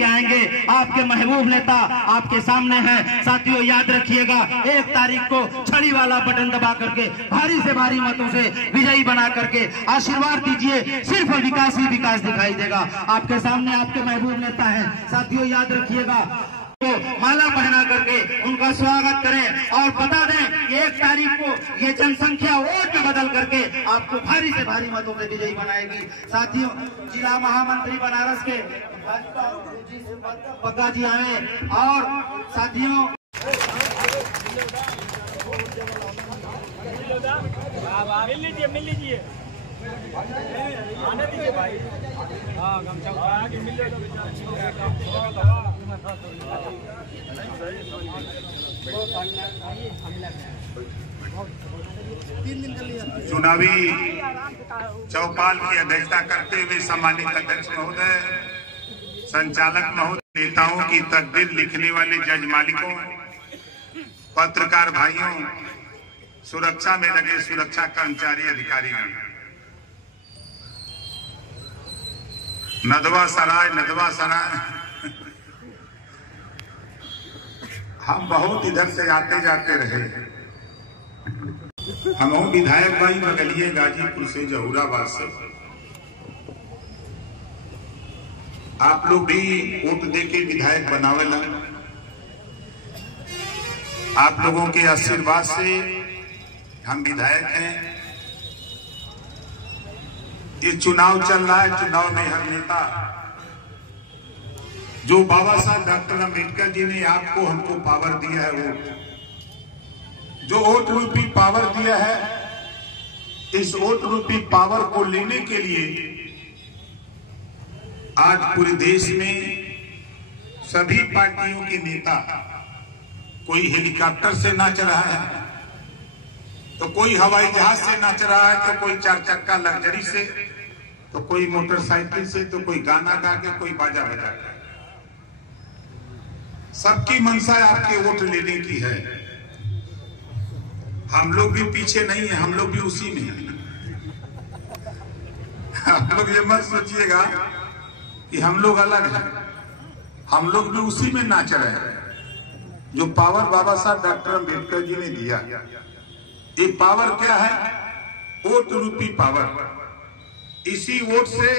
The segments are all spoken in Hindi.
के आएंगे। आपके महबूब नेता आपके सामने हैं। साथियों याद रखिएगा, 1 तारीख को छड़ी वाला बटन दबा करके भारी से भारी मतों से विजयी बना करके आशीर्वाद दीजिए। सिर्फ विकास ही विकास दिखाई देगा। आपके सामने आपके महबूब नेता है। साथियों याद रखिएगा, तो माला पहना करके उनका स्वागत करें और बता दें कि 1 तारीख को ये जनसंख्या वोट में बदल करके आपको भारी से भारी मतों में विजयी बनाएगी। साथियों जिला महामंत्री बनारस के पक्का जी आए और साथियों मिल लीजिए आने दीजिए भाई। हाँ चुनावी चौपाल की अध्यक्षता करते हुए सम्मानित अध्यक्ष महोदय, संचालक महोदय, नेताओं की तकदीर लिखने वाले जज मालिकों, पत्रकार भाइयों, सुरक्षा में लगे सुरक्षा कर्मचारी अधिकारीगण, नदवा सराय हम बहुत इधर से आते जाते रहे। हम विधायक भाई बगलिए गाजीपुर से, जहूराबाद से। आप लोग भी वोट देके विधायक बनावेला। आप लोगों के आशीर्वाद से हम विधायक हैं। ये चुनाव चल रहा है, चुनाव में हर नेता, जो बाबा साहब डॉक्टर अम्बेडकर जी ने आपको हमको पावर दिया है, वोट, जो वोट रूपी पावर दिया है, इस वोट रूपी पावर को लेने के लिए आज पूरे देश में सभी पार्टियों के नेता, कोई हेलीकॉप्टर से नाच रहा है, तो कोई हवाई जहाज से नाच रहा है, तो कोई 4 चक्का लग्जरी से, तो कोई मोटरसाइकिल से, तो कोई गाना गा के, कोई बाजा बजा के। सबकी मंशा आपके वोट लेने की है। हम लोग भी पीछे नहीं है, हम लोग भी उसी में हैं। आप लोग ये मत सोचिएगा कि हम लोग अलग हैं, हम लोग भी उसी में नाच रहे हैं जो पावर बाबा साहब डॉक्टर अम्बेडकर जी ने दिया। ये पावर क्या है? वोट रूपी पावर। इसी वोट से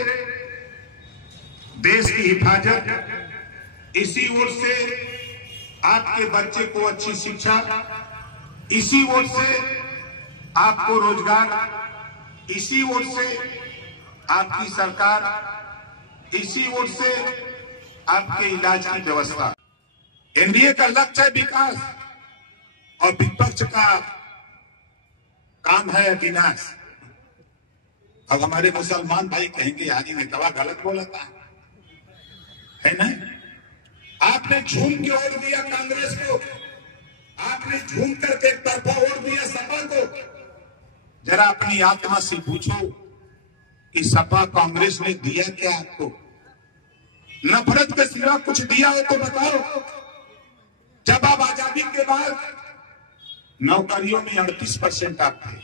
देश की हिफाजत, इसी वोट से आपके बच्चे को अच्छी शिक्षा, इसी वोट से आपको रोजगार, इसी वोट से आपकी सरकार, इसी वोट से आपके इलाज की व्यवस्था। एनडीए का लक्ष्य है विकास और विपक्ष का काम है विनाश। अब हमारे मुसलमान भाई कहेंगे हाजी नेता गलत बोला था, है ना? आपने झूम के वोट दिया कांग्रेस को, आपने झूम करके एक तरफा वोट दिया सपा को। जरा अपनी आत्मा से पूछो कि सपा कांग्रेस ने दिया क्या आपको? नफरत के सिवा कुछ दिया हो तो बताओ। जब आप आजादी के बाद नौकरियों में 38% आप थे,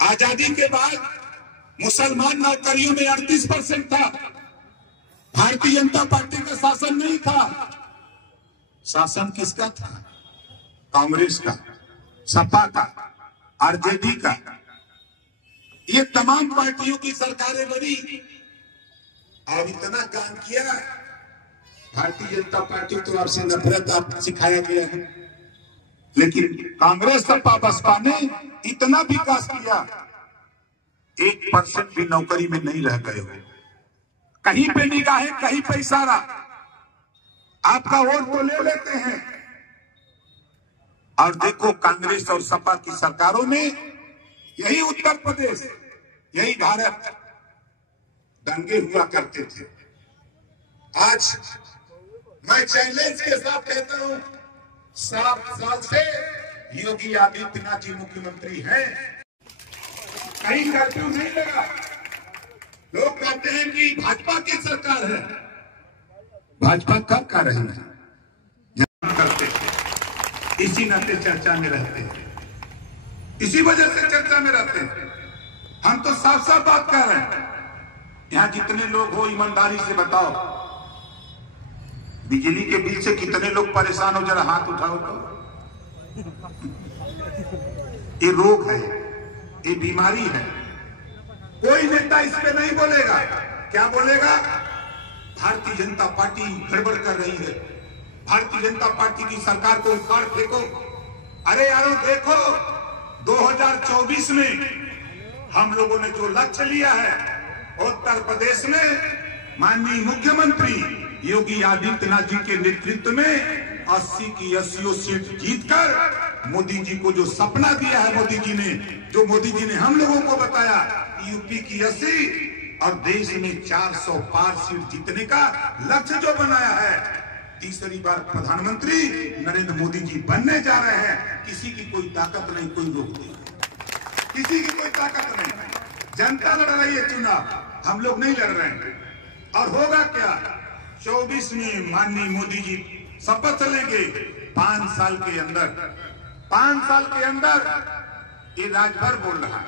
आजादी के बाद मुसलमान नौकरियों में 38% था। भारतीय जनता पार्टी का शासन नहीं था। शासन किसका था? कांग्रेस का, सपा का, आरजेडी का। ये तमाम पार्टियों की सरकारें बनी और इतना काम किया। भारतीय जनता पार्टी तो आपसे नफरत आप सिखाया गया है, लेकिन कांग्रेस सपा बसपा ने इतना विकास किया, 1% भी नौकरी में नहीं रह गए हो। कहीं पे निगाहें, कहीं पे इशारा, आपका वोट तो ले लेते हैं। और देखो कांग्रेस और सपा की सरकारों में यही उत्तर प्रदेश, यही भारत दंगे हुआ करते थे। आज मैं चैलेंज के साथ कहता हूं, 7 साल से योगी आदित्यनाथ जी मुख्यमंत्री हैं, कहीं कर्फ्यू नहीं लगा। लोग कहते हैं कि भाजपा की सरकार है। भाजपा कब कर रही है? जब करते थे, इसी नाते चर्चा में रहते हैं, इसी वजह से चर्चा में रहते हैं। हम तो साफ साफ बात कर रहे हैं। यहां जितने लोग हो ईमानदारी से बताओ, बिजली के बिल से कितने लोग परेशान हो, जरा हाथ उठाओ तो। ये रोग है, ये बीमारी है। कोई नेता इस पे नहीं बोलेगा। क्या बोलेगा? भारतीय जनता पार्टी गड़बड़ कर रही है, भारतीय जनता पार्टी की सरकार को उखाड़ फेंको। अरे यारो देखो, 2024 में हम लोगों ने जो लक्ष्य लिया है, उत्तर प्रदेश में माननीय मुख्यमंत्री योगी आदित्यनाथ जी के नेतृत्व में 80 की 80 सीट जीतकर मोदी जी को जो सपना दिया है, मोदी जी ने हम लोगों को बताया, यूपी की 80 और देश में 400 पार सीट जीतने का लक्ष्य जो बनाया है, तीसरी बार प्रधानमंत्री नरेंद्र मोदी जी बनने जा रहे हैं। किसी की कोई ताकत नहीं, कोई रोक नहीं, किसी की कोई ताकत नहीं। जनता लड़ रही है चुनाव, हम लोग नहीं लड़ रहे हैं। और होगा क्या? 24 में माननीय मोदी जी शपथ लेंगे। 5 साल के अंदर ये राजभर बोल रहा है,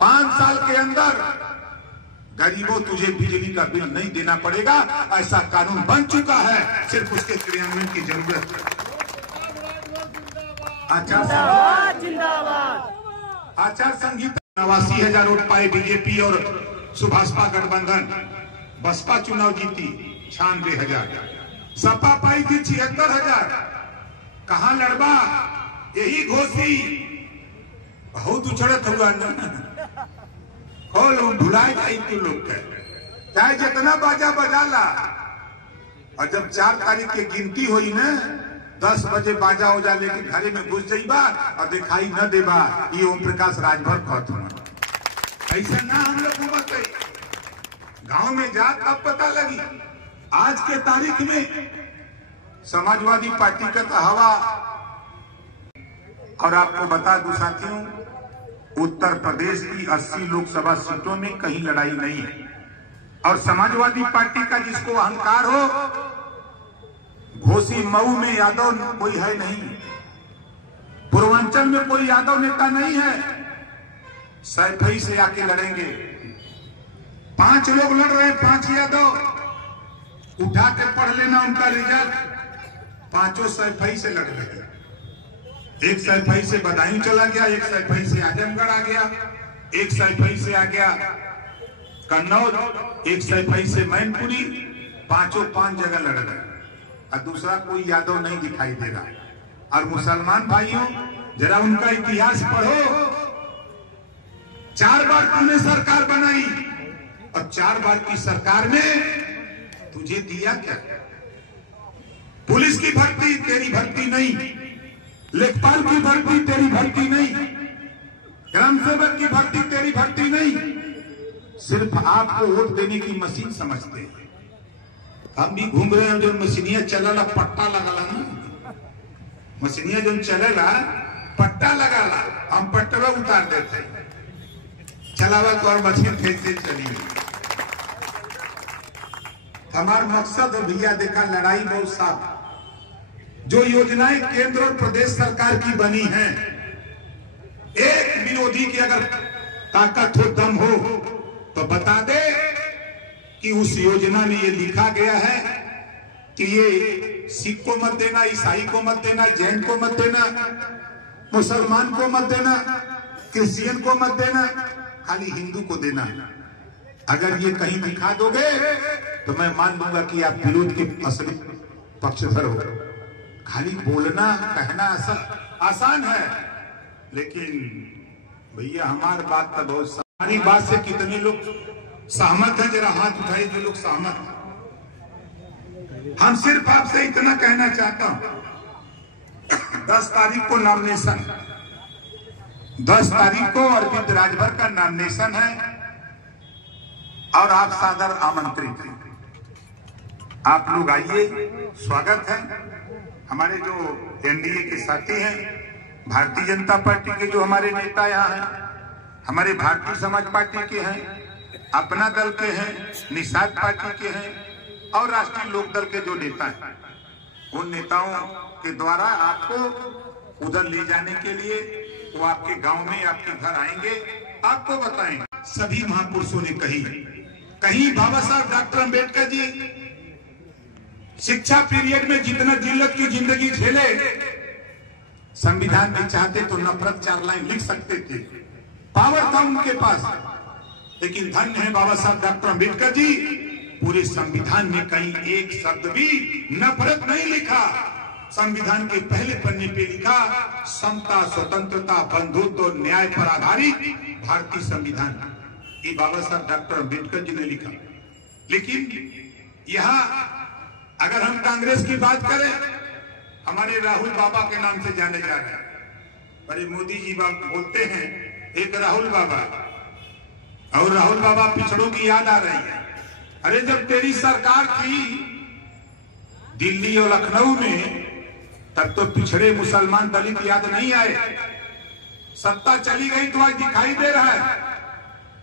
5 साल के अंदर गरीबों तुझे बिजली का बिल नहीं देना पड़ेगा, ऐसा कानून बन चुका है। सिर्फ उसके क्रियान्वयन की जरूरत है। आचार संहिता 89,000 वोट पाए बीजेपी और सुभाषपा गठबंधन। बसपा चुनाव जीती 96,000, सपा पाई थी 76,000। कहां लड़बा? यही घोषी बहुत उछड़त हुआ न, भुला जाए तू लोग चाहे जितना बाजा बजा ला। और जब 4 तारीख की गिनती हुई न, 10 बजे बाजा हो जा, लेकिन घरे में घुस जाइबा और दिखाई न देबा। ये ओम प्रकाश राजभर कहत हुआ। ऐसा ना हम लोग को बताई, गांव में जा तब पता लगी। आज के तारीख में समाजवादी पार्टी का तो हवा। और आपको बता दूं साथियों, उत्तर प्रदेश की 80 लोकसभा सीटों में कहीं लड़ाई नहीं है। और समाजवादी पार्टी का जिसको अहंकार हो, घोसी मऊ में यादव कोई है नहीं, पूर्वांचल में कोई यादव नेता नहीं है, सैफई से आके लड़ेंगे। 5 लोग लड़ रहे हैं, 5 यादव। उठा के पढ़ लेना उनका रिजल्ट, 5 सैफई से लड़ रहे हैं। एक सैफई से बदायूं चला गया, एक सैफई से आजमगढ़ आ गया, एक सैफई से आ गया कन्नौज, एक सैफई से मैनपुरी। 5 जगह लड़ रहे और दूसरा कोई यादव नहीं दिखाई दे रहा। और मुसलमान भाइयों, जरा उनका इतिहास पढ़ो। 4 बार तुमने सरकार बनाई और 4 बार की सरकार में तुझे दिया क्या? पुलिस की भर्ती तेरी भर्ती नहीं, लेखपाल की भर्ती तेरी भर्ती नहीं, ग्राम सेवक की भर्ती तेरी भर्ती नहीं। सिर्फ आपको वोट देने की मशीन समझते हैं। हम भी घूम रहे हैं, जो मशीनिया चलेला पट्टा लगाला ना, मशीनिया जो चलेला पट्टा लगाला, हम पट्टवा उतार देते हैं, चलावा तो और मशीन कैसे चली। हमारा मकसद भैया देखा, लड़ाई बहुत साफ। जो योजनाएं केंद्र और प्रदेश सरकार की बनी हैं, एक विरोधी की अगर ताकत हो, दम हो, तो बता दे कि उस योजना में ये लिखा गया है कि ये सिख को मत देना, ईसाई को मत देना, जैन को मत देना, मुसलमान को मत देना, क्रिश्चियन को मत देना, खाली हिंदू को देना। अगर ये कहीं दिखा दोगे तो मैं मान लूंगा कि आप विरोध के असली पक्षधर हो। खाली बोलना कहना आसान है, लेकिन भैया हमारी बात तो बहुत, हमारी बात से कितने लोग सहमत हैं? जरा हाथ उठाइए जो लोग सहमत हैं। हम सिर्फ आपसे इतना कहना चाहता हूं, 10 तारीख को नॉमिनेशन, 10 तारीख को अरविंद राजभर का नॉमिनेशन है और आप सादर आमंत्रित हैं। आप लोग आइए, स्वागत है। हमारे जो एनडीए के साथी हैं, भारतीय जनता पार्टी के जो हमारे नेता यहाँ हैं, हमारे भारतीय समाज पार्टी के हैं, अपना दल के हैं, निषाद पार्टी के हैं और राष्ट्रीय लोकदल के जो नेता हैं, उन नेताओं के द्वारा आपको उधर ले जाने के लिए वो आपके गांव में आपके घर आएंगे, आपको बताएंगे। सभी महापुरुषों ने कही बाबा साहब डॉक्टर अंबेडकर जी शिक्षा पीरियड में जितना जिल्लत की जिंदगी झेले, संविधान में चाहते तो नफरत 4 लाइन लिख सकते थे, पावर था उनके पास। लेकिन धन्य है बाबा साहब डॉक्टर अम्बेडकर जी, पूरे संविधान में कहीं एक शब्द भी नफरत नहीं लिखा। संविधान के पहले पन्ने पे लिखा, समता, स्वतंत्रता, बंधुत्व, न्याय पर आधारित भारतीय संविधान। ये बाबा साहब डॉक्टर अम्बेडकर जी ने लिखा। लेकिन यहाँ अगर हम कांग्रेस की बात करें, हमारे राहुल बाबा के नाम से जाने जा रहे हैं। बड़े मोदी जी बोलते हैं एक राहुल बाबा, और राहुल बाबा पिछड़ों की याद आ रही है। अरे जब तेरी सरकार थी दिल्ली और लखनऊ में, तब तो पिछड़े मुसलमान दलित याद नहीं आए। सत्ता चली गई तो आज दिखाई दे रहा है।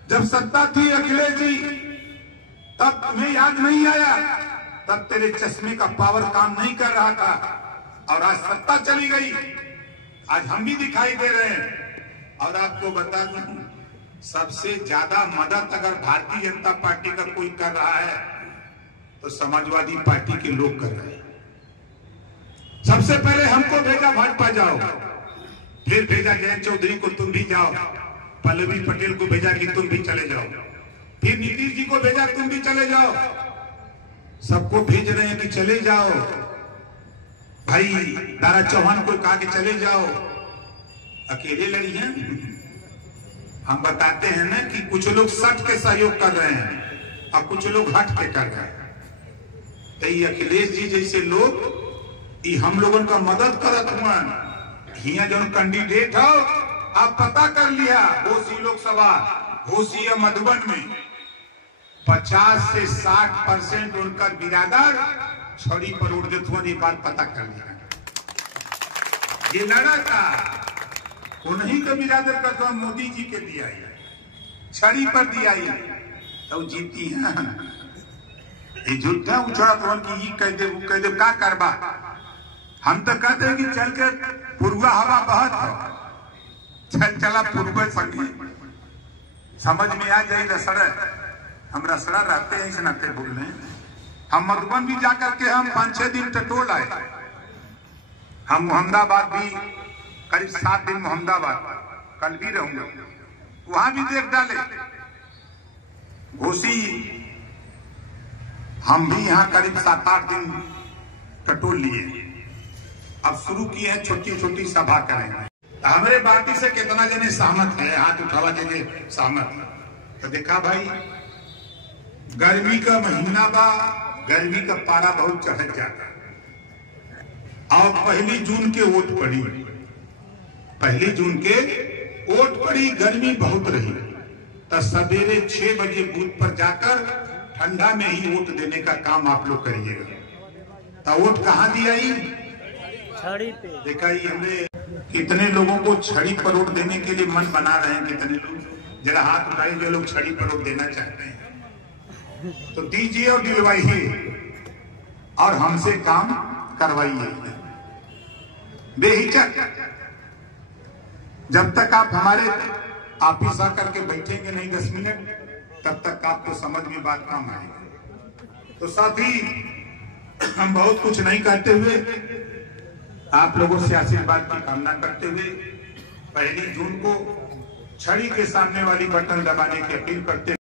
जब सत्ता थी अखिलेश जी, तब तुम्हें याद नहीं आया, तब तेरे चश्मे का पावर काम नहीं कर रहा था। और आज सत्ता चली गई, आज हम भी दिखाई दे रहे हैं। और आपको बता दूं, सबसे ज्यादा मदद अगर भारतीय जनता पार्टी का कोई कर रहा है तो समाजवादी पार्टी के लोग कर रहे हैं। सबसे पहले हमको भेजा भाजपा जाओ, फिर भेजा जयंत चौधरी को तुम भी जाओ, पल्लवी पटेल को भेजा कि तुम भी चले जाओ, फिर नीतीश जी को भेजा तुम भी चले जाओ। सबको भेज रहे हैं कि चले जाओ। भाई दारा चौहान को कहा कि चले जाओ, अकेले लड़ी हैं। हम बताते हैं ना कि कुछ लोग सट के सहयोग कर रहे हैं और कुछ लोग हट के कर रहे हैं। तो ये अखिलेश जी जैसे लोग ये हम लोगों का मदद करत हुआ। हिया जो कैंडिडेट हो, आप पता कर लिया, घोसी लोकसभा, घोसी या मधुबन में 50 से 60% उनका बिरादर छड़ी पर उड़ देते हुए, बात पता कर लिया। ये लड़ा था उन्हीं का बिरादर का तो मोदी जी के दिया है, छड़ी पर दिया है तो जीती है। ये झूठा उछड़ा तो की कह दे वो कह दे का करबा। हम तो कहते हैं कि चल के पूर्वा हवा बहत हो, चल चला पूर्व संगी समझ में आ जाए। रसड़ा हम रसड़ा रहते हैं, इस नाते बोल रहे हैं। हम मधुबन भी जाकर के हम 5-6 दिन टटोल आए। हम मोहम्मदाबाद भी करीब 7 दिन, मोहम्मदाबाद कल भी रहूंगा, वहां भी देख डाले। घोसी हम भी यहाँ करीब 7-8 दिन टटोल लिए। अब शुरू किए हैं छोटी छोटी सभा करेंगे। हमारे बाती से कितना जने सहमत है, हाथ उठावा जने सहमत है। तो देखा भाई, गर्मी का महीना बा, गर्मी का पारा बहुत चढ़ जाता है। और 1 जून के वोट पड़ी, 1 जून के वोट पड़ी, गर्मी बहुत रही। तो सवेरे 6 बजे बूथ पर जाकर ठंडा में ही वोट देने का काम आप लोग करिएगा। तो वोट कहाँ दिया ही? छड़ी पे। देखा ही हमने कितने लोगों को छड़ी पर वोट देने के लिए मन बना रहे हैं। कितने लोग जरा हाथ उठाए जो लोग छड़ी पर वोट देना चाहते हैं, तो दीजिए और दिलवाइए और हमसे काम करवाइए बेहिचक। जब तक आप हमारे ऑफिस आकर के बैठेंगे नहीं 10 मिनट, तब तक आपको समझ में बात काम आएगी। तो साथ ही हम बहुत कुछ नहीं कहते हुए आप लोगों से आशीर्वाद की कामना करते हुए 1 जून को छड़ी के सामने वाली बटन दबाने की अपील करते हैं।